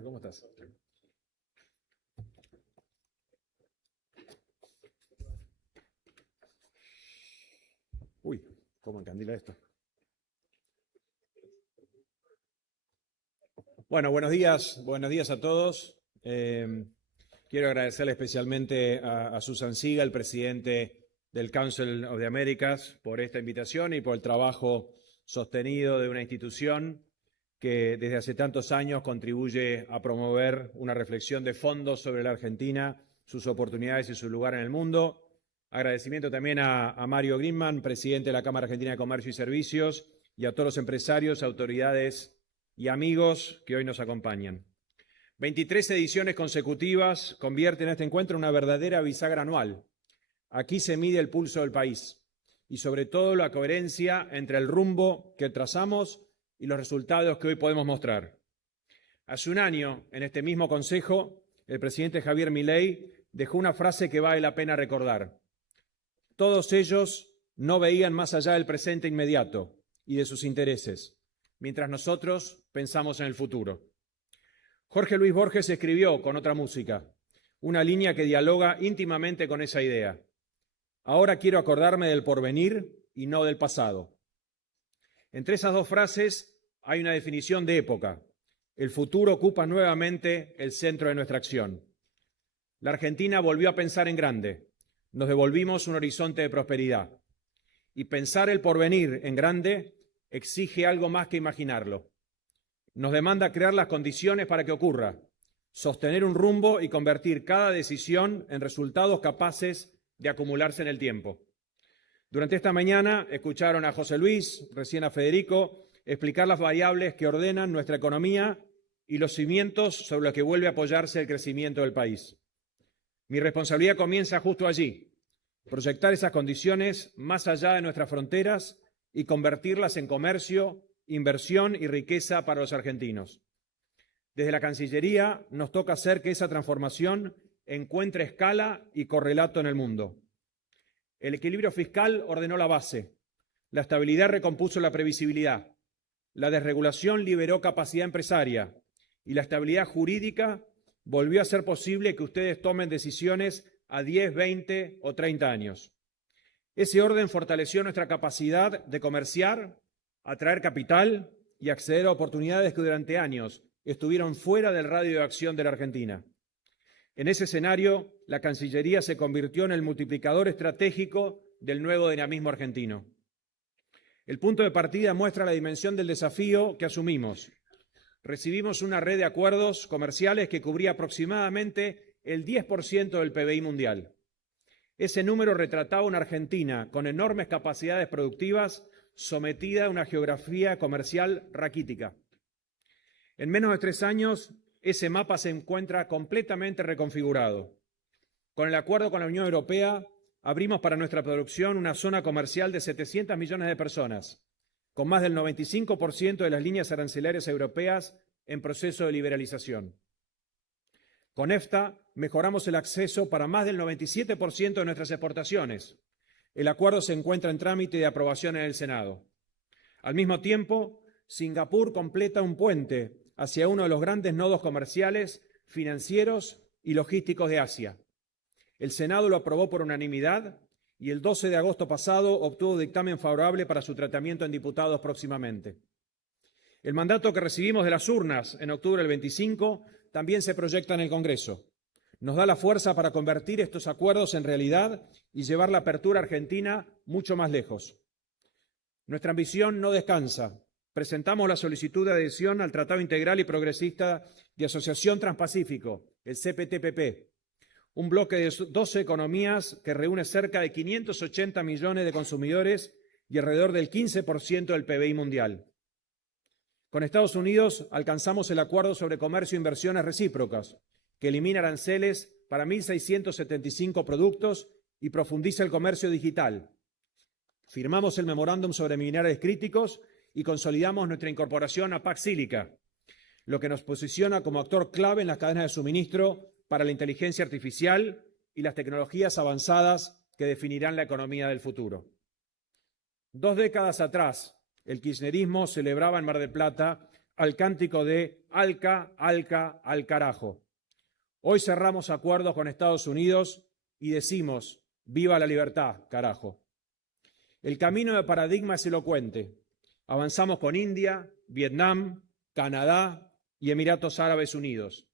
Mario, ¿cómo estás? Uy, ¿cómo encandila esto? Bueno, buenos días a todos. Quiero agradecerle especialmente a Susan Siga, el presidente del Council of the Americas, por esta invitación y por el trabajo sostenido de una institución que desde hace tantos años contribuye a promover una reflexión de fondo sobre la Argentina, sus oportunidades y su lugar en el mundo. Agradecimiento también a Mario Grimman, presidente de la Cámara Argentina de Comercio y Servicios, y a todos los empresarios, autoridades y amigos que hoy nos acompañan. 23 ediciones consecutivas convierten este encuentro en una verdadera bisagra anual. Aquí se mide el pulso del país y sobre todo la coherencia entre el rumbo que trazamos y los resultados que hoy podemos mostrar. Hace un año, en este mismo Consejo, el presidente Javier Milei dejó una frase que vale la pena recordar. Todos ellos no veían más allá del presente inmediato y de sus intereses, mientras nosotros pensamos en el futuro. Jorge Luis Borges escribió con otra música, una línea que dialoga íntimamente con esa idea. Ahora quiero acordarme del porvenir y no del pasado. Entre esas dos frases hay una definición de época. El futuro ocupa nuevamente el centro de nuestra acción. La Argentina volvió a pensar en grande. Nos devolvimos un horizonte de prosperidad. Y pensar el porvenir en grande exige algo más que imaginarlo. Nos demanda crear las condiciones para que ocurra, sostener un rumbo y convertir cada decisión en resultados capaces de acumularse en el tiempo. Durante esta mañana escucharon a José Luis, recién a Federico, explicar las variables que ordenan nuestra economía y los cimientos sobre los que vuelve a apoyarse el crecimiento del país. Mi responsabilidad comienza justo allí, proyectar esas condiciones más allá de nuestras fronteras y convertirlas en comercio, inversión y riqueza para los argentinos. Desde la Cancillería nos toca hacer que esa transformación encuentre escala y correlato en el mundo. El equilibrio fiscal ordenó la base, la estabilidad recompuso la previsibilidad, la desregulación liberó capacidad empresaria y la estabilidad jurídica volvió a hacer posible que ustedes tomen decisiones a 10, 20 o 30 años. Ese orden fortaleció nuestra capacidad de comerciar, atraer capital y acceder a oportunidades que durante años estuvieron fuera del radio de acción de la Argentina. En ese escenario, la Cancillería se convirtió en el multiplicador estratégico del nuevo dinamismo argentino. El punto de partida muestra la dimensión del desafío que asumimos. Recibimos una red de acuerdos comerciales que cubría aproximadamente el 10% del PBI mundial. Ese número retrataba una Argentina con enormes capacidades productivas sometida a una geografía comercial raquítica. En menos de 3 años, ese mapa se encuentra completamente reconfigurado. Con el acuerdo con la Unión Europea, abrimos para nuestra producción una zona comercial de 700 millones de personas, con más del 95% de las líneas arancelarias europeas en proceso de liberalización. Con EFTA mejoramos el acceso para más del 97% de nuestras exportaciones. El acuerdo se encuentra en trámite de aprobación en el Senado. Al mismo tiempo, Singapur completa un puente hacia uno de los grandes nodos comerciales, financieros y logísticos de Asia. El Senado lo aprobó por unanimidad y el 12 de agosto pasado obtuvo dictamen favorable para su tratamiento en diputados próximamente. El mandato que recibimos de las urnas en octubre del 25 también se proyecta en el Congreso. Nos da la fuerza para convertir estos acuerdos en realidad y llevar la apertura argentina mucho más lejos. Nuestra ambición no descansa. Presentamos la solicitud de adhesión al Tratado Integral y Progresista de Asociación Transpacífico, el CPTPP, un bloque de 12 economías que reúne cerca de 580 millones de consumidores y alrededor del 15% del PBI mundial. Con Estados Unidos alcanzamos el acuerdo sobre comercio e inversiones recíprocas, que elimina aranceles para 1.675 productos y profundiza el comercio digital. Firmamos el memorándum sobre minerales críticos y consolidamos nuestra incorporación a Pax Sílica, lo que nos posiciona como actor clave en las cadenas de suministro para la inteligencia artificial y las tecnologías avanzadas que definirán la economía del futuro. 2 décadas atrás, el kirchnerismo celebraba en Mar del Plata al cántico de Alca, Alca, al carajo. Hoy cerramos acuerdos con Estados Unidos y decimos, viva la libertad, carajo. El camino de paradigma es elocuente. Avanzamos con India, Vietnam, Canadá y Emiratos Árabes Unidos.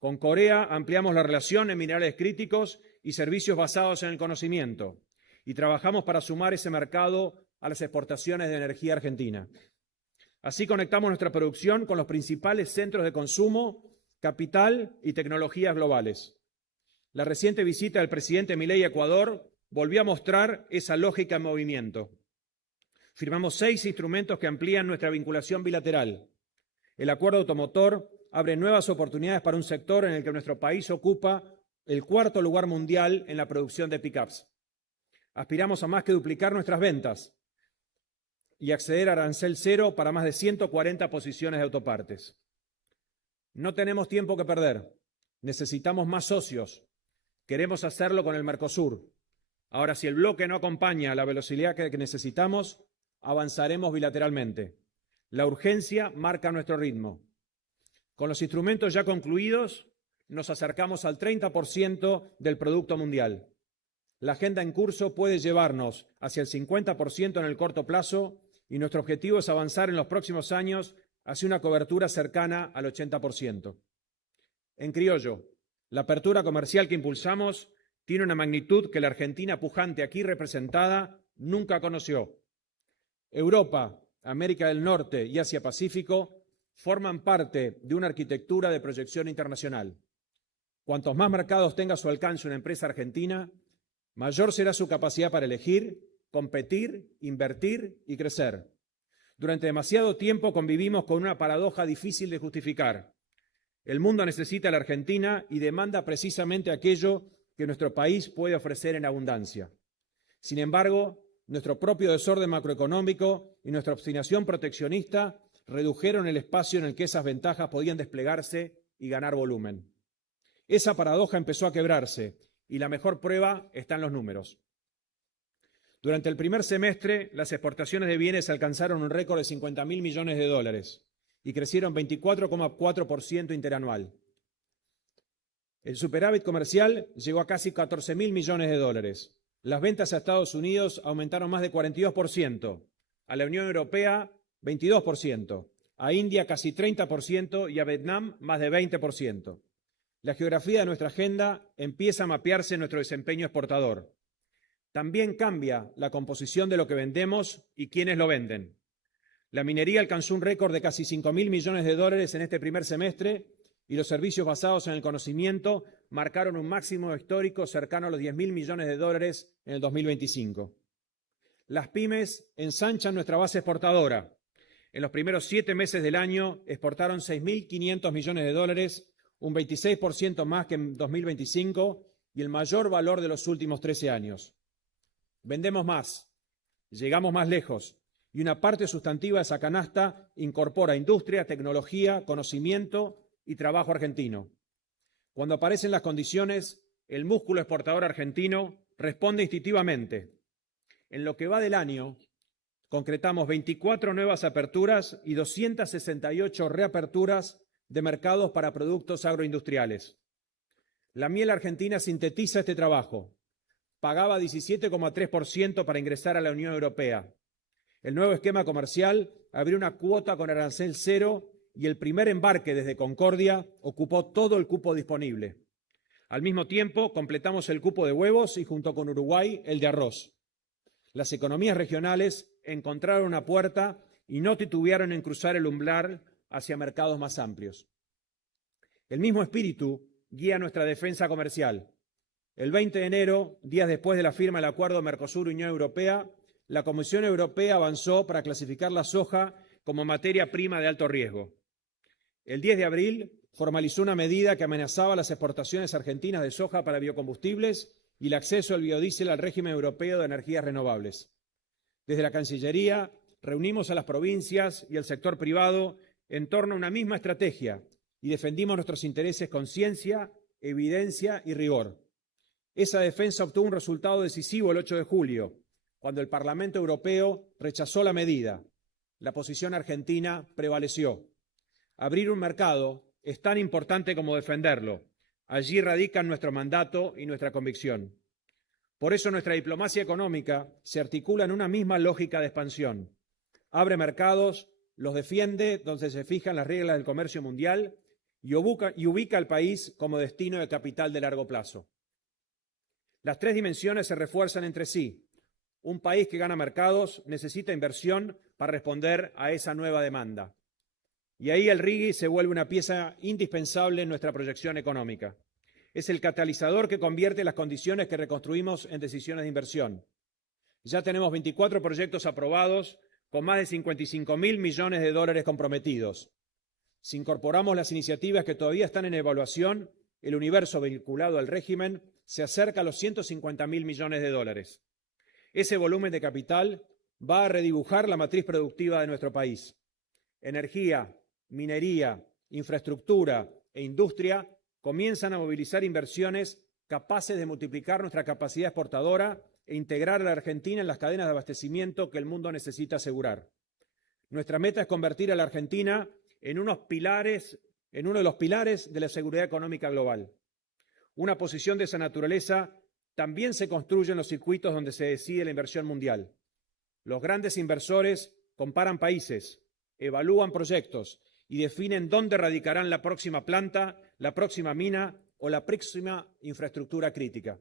Con Corea ampliamos la relación en minerales críticos y servicios basados en el conocimiento. Y trabajamos para sumar ese mercado a las exportaciones de energía argentina. Así conectamos nuestra producción con los principales centros de consumo, capital y tecnologías globales. La reciente visita del presidente Milei a Ecuador volvió a mostrar esa lógica en movimiento. Firmamos 6 instrumentos que amplían nuestra vinculación bilateral. El acuerdo automotor abre nuevas oportunidades para un sector en el que nuestro país ocupa el 4º lugar mundial en la producción de pick-ups. Aspiramos a más que duplicar nuestras ventas y acceder a arancel cero para más de 140 posiciones de autopartes. No tenemos tiempo que perder. Necesitamos más socios. Queremos hacerlo con el Mercosur. Ahora, si el bloque no acompaña a la velocidad que necesitamos, avanzaremos bilateralmente. La urgencia marca nuestro ritmo. Con los instrumentos ya concluidos, nos acercamos al 30% del Producto Mundial. La agenda en curso puede llevarnos hacia el 50% en el corto plazo y nuestro objetivo es avanzar en los próximos años hacia una cobertura cercana al 80%. En criollo, la apertura comercial que impulsamos tiene una magnitud que la Argentina pujante aquí representada nunca conoció. Europa, América del Norte y Asia-Pacífico forman parte de una arquitectura de proyección internacional. Cuantos más mercados tenga a su alcance una empresa argentina, mayor será su capacidad para elegir, competir, invertir y crecer. Durante demasiado tiempo convivimos con una paradoja difícil de justificar. El mundo necesita a la Argentina y demanda precisamente aquello que nuestro país puede ofrecer en abundancia. Sin embargo, nuestro propio desorden macroeconómico y nuestra obstinación proteccionista redujeron el espacio en el que esas ventajas podían desplegarse y ganar volumen. Esa paradoja empezó a quebrarse y la mejor prueba está en los números. Durante el primer semestre, las exportaciones de bienes alcanzaron un récord de 50.000 millones de dólares y crecieron 24,4% interanual. El superávit comercial llegó a casi 14.000 millones de dólares. Las ventas a Estados Unidos aumentaron más de 42%, a la Unión Europea 22%, a India casi 30% y a Vietnam más de 20%. La geografía de nuestra agenda empieza a mapearse en nuestro desempeño exportador. También cambia la composición de lo que vendemos y quiénes lo venden. La minería alcanzó un récord de casi 5.000 millones de dólares en este primer semestre y los servicios basados en el conocimiento marcaron un máximo histórico cercano a los 10.000 millones de dólares en el 2025. Las pymes ensanchan nuestra base exportadora. En los primeros 7 meses del año exportaron 6.500 millones de dólares, un 26% más que en 2025 y el mayor valor de los últimos 13 años. Vendemos más, llegamos más lejos y una parte sustantiva de esa canasta incorpora industria, tecnología, conocimiento y trabajo argentino. Cuando aparecen las condiciones, el músculo exportador argentino responde instintivamente. En lo que va del año, concretamos 24 nuevas aperturas y 268 reaperturas de mercados para productos agroindustriales. La miel argentina sintetiza este trabajo. Pagaba 17,3% para ingresar a la Unión Europea. El nuevo esquema comercial abrió una cuota con arancel cero y el primer embarque desde Concordia ocupó todo el cupo disponible. Al mismo tiempo, completamos el cupo de huevos y junto con Uruguay el de arroz. Las economías regionales encontraron una puerta y no titubearon en cruzar el umbral hacia mercados más amplios. El mismo espíritu guía nuestra defensa comercial. El 20 de enero, días después de la firma del acuerdo Mercosur-Unión Europea, la Comisión Europea avanzó para clasificar la soja como materia prima de alto riesgo. El 10 de abril formalizó una medida que amenazaba las exportaciones argentinas de soja para biocombustibles y el acceso al biodiesel al régimen europeo de energías renovables. Desde la Cancillería reunimos a las provincias y al sector privado en torno a una misma estrategia y defendimos nuestros intereses con ciencia, evidencia y rigor. Esa defensa obtuvo un resultado decisivo el 8 de julio, cuando el Parlamento Europeo rechazó la medida. La posición argentina prevaleció. Abrir un mercado es tan importante como defenderlo. Allí radican nuestro mandato y nuestra convicción. Por eso nuestra diplomacia económica se articula en una misma lógica de expansión. Abre mercados, los defiende donde se fijan las reglas del comercio mundial y ubica al país como destino de capital de largo plazo. Las tres dimensiones se refuerzan entre sí. Un país que gana mercados necesita inversión para responder a esa nueva demanda. Y ahí el RIGI se vuelve una pieza indispensable en nuestra proyección económica. Es el catalizador que convierte las condiciones que reconstruimos en decisiones de inversión. Ya tenemos 24 proyectos aprobados con más de 55.000 millones de dólares comprometidos. Si incorporamos las iniciativas que todavía están en evaluación, el universo vinculado al régimen se acerca a los 150.000 millones de dólares. Ese volumen de capital va a redibujar la matriz productiva de nuestro país. Energía, minería, infraestructura e industria comienzan a movilizar inversiones capaces de multiplicar nuestra capacidad exportadora e integrar a la Argentina en las cadenas de abastecimiento que el mundo necesita asegurar. Nuestra meta es convertir a la Argentina en uno de los pilares de la seguridad económica global. Una posición de esa naturaleza también se construye en los circuitos donde se decide la inversión mundial. Los grandes inversores comparan países, evalúan proyectos y definen dónde radicarán la próxima planta, la próxima mina o la próxima infraestructura crítica.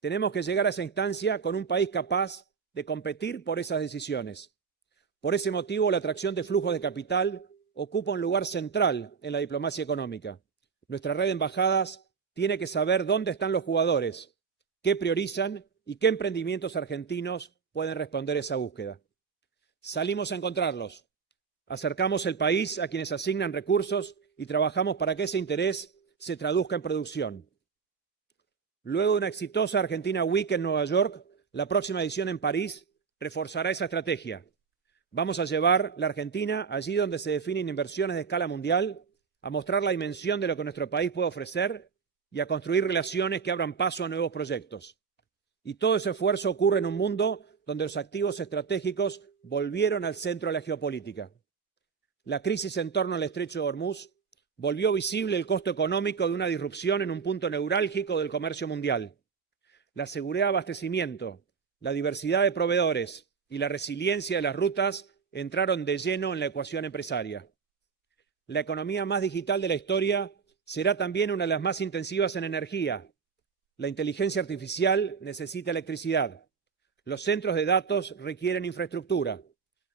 Tenemos que llegar a esa instancia con un país capaz de competir por esas decisiones. Por ese motivo, la atracción de flujos de capital ocupa un lugar central en la diplomacia económica. Nuestra red de embajadas tiene que saber dónde están los jugadores, qué priorizan y qué emprendimientos argentinos pueden responder a esa búsqueda. Salimos a encontrarlos. Acercamos el país a quienes asignan recursos y trabajamos para que ese interés se traduzca en producción. Luego de una exitosa Argentina Week en Nueva York, la próxima edición en París reforzará esa estrategia. Vamos a llevar la Argentina allí donde se definen inversiones de escala mundial, a mostrar la dimensión de lo que nuestro país puede ofrecer y a construir relaciones que abran paso a nuevos proyectos. Y todo ese esfuerzo ocurre en un mundo donde los activos estratégicos volvieron al centro de la geopolítica. La crisis en torno al estrecho de Hormuz volvió visible el costo económico de una disrupción en un punto neurálgico del comercio mundial. La seguridad de abastecimiento, la diversidad de proveedores y la resiliencia de las rutas entraron de lleno en la ecuación empresaria. La economía más digital de la historia será también una de las más intensivas en energía. La inteligencia artificial necesita electricidad. Los centros de datos requieren infraestructura.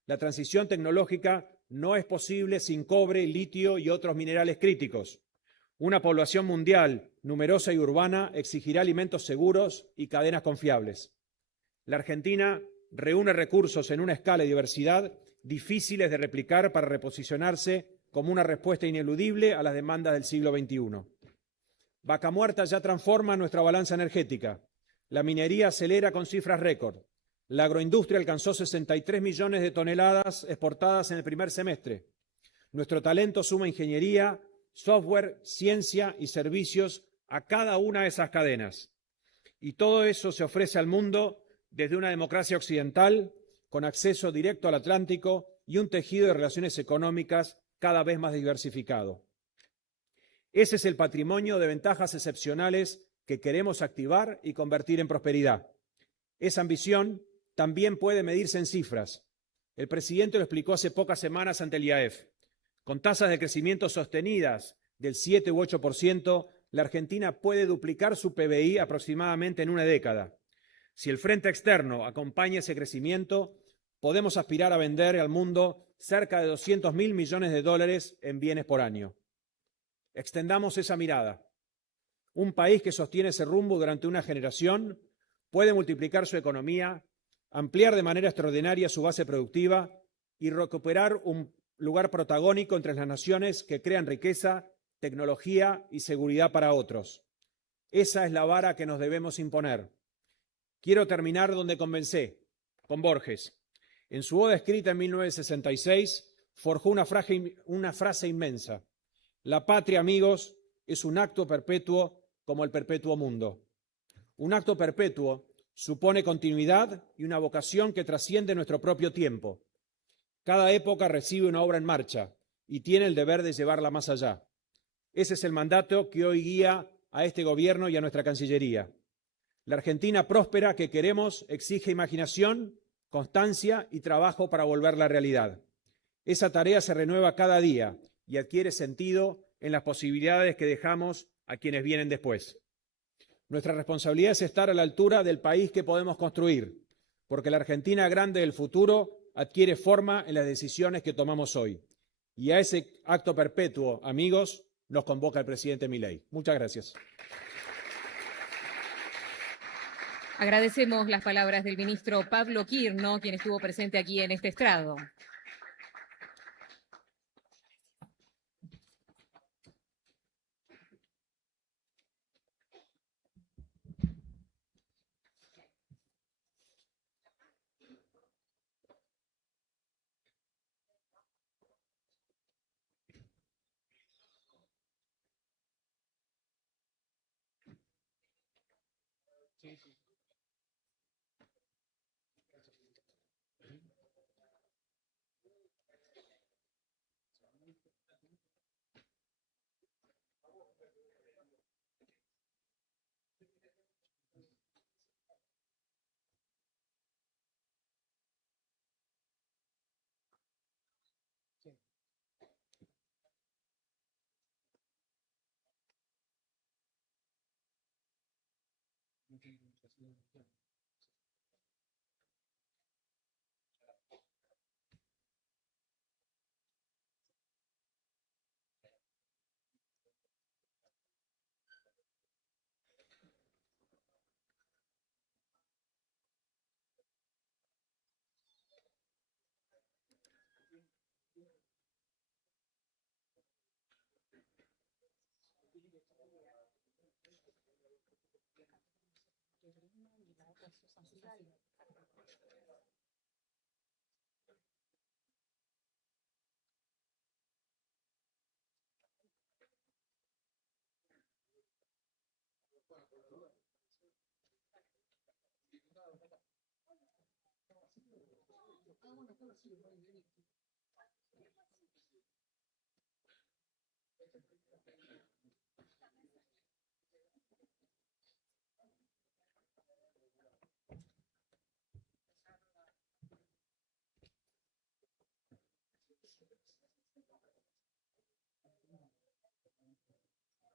La transición tecnológica no es posible sin cobre, litio y otros minerales críticos. Una población mundial numerosa y urbana exigirá alimentos seguros y cadenas confiables. La Argentina reúne recursos en una escala y diversidad difíciles de replicar para reposicionarse como una respuesta ineludible a las demandas del siglo XXI. Vaca Muerta ya transforma nuestra balanza energética. La minería acelera con cifras récord. La agroindustria alcanzó 63 millones de toneladas exportadas en el primer semestre. Nuestro talento suma ingeniería, software, ciencia y servicios a cada una de esas cadenas. Y todo eso se ofrece al mundo desde una democracia occidental con acceso directo al Atlántico y un tejido de relaciones económicas cada vez más diversificado. Ese es el patrimonio de ventajas excepcionales que queremos activar y convertir en prosperidad. Esa ambición también puede medirse en cifras. El presidente lo explicó hace pocas semanas ante el IAEF. Con tasas de crecimiento sostenidas del 7 u 8%, la Argentina puede duplicar su PBI aproximadamente en una década. Si el frente externo acompaña ese crecimiento, podemos aspirar a vender al mundo cerca de 200.000 millones de dólares en bienes por año. Extendamos esa mirada. Un país que sostiene ese rumbo durante una generación puede multiplicar su economía, ampliar de manera extraordinaria su base productiva y recuperar un lugar protagónico entre las naciones que crean riqueza, tecnología y seguridad para otros. Esa es la vara que nos debemos imponer. Quiero terminar donde comencé, con Borges. En su oda escrita en 1966, forjó una frase inmensa. La patria, amigos, es un acto perpetuo como el perpetuo mundo. Un acto perpetuo supone continuidad y una vocación que trasciende nuestro propio tiempo. Cada época recibe una obra en marcha y tiene el deber de llevarla más allá. Ese es el mandato que hoy guía a este gobierno y a nuestra Cancillería. La Argentina próspera que queremos exige imaginación, constancia y trabajo para volverla realidad. Esa tarea se renueva cada día y adquiere sentido en las posibilidades que dejamos a quienes vienen después. Nuestra responsabilidad es estar a la altura del país que podemos construir, porque la Argentina grande del futuro adquiere forma en las decisiones que tomamos hoy. Y a ese acto perpetuo, amigos, nos convoca el presidente Milei. Muchas gracias. Agradecemos las palabras del ministro Pablo Quirno, quien estuvo presente aquí en este estrado.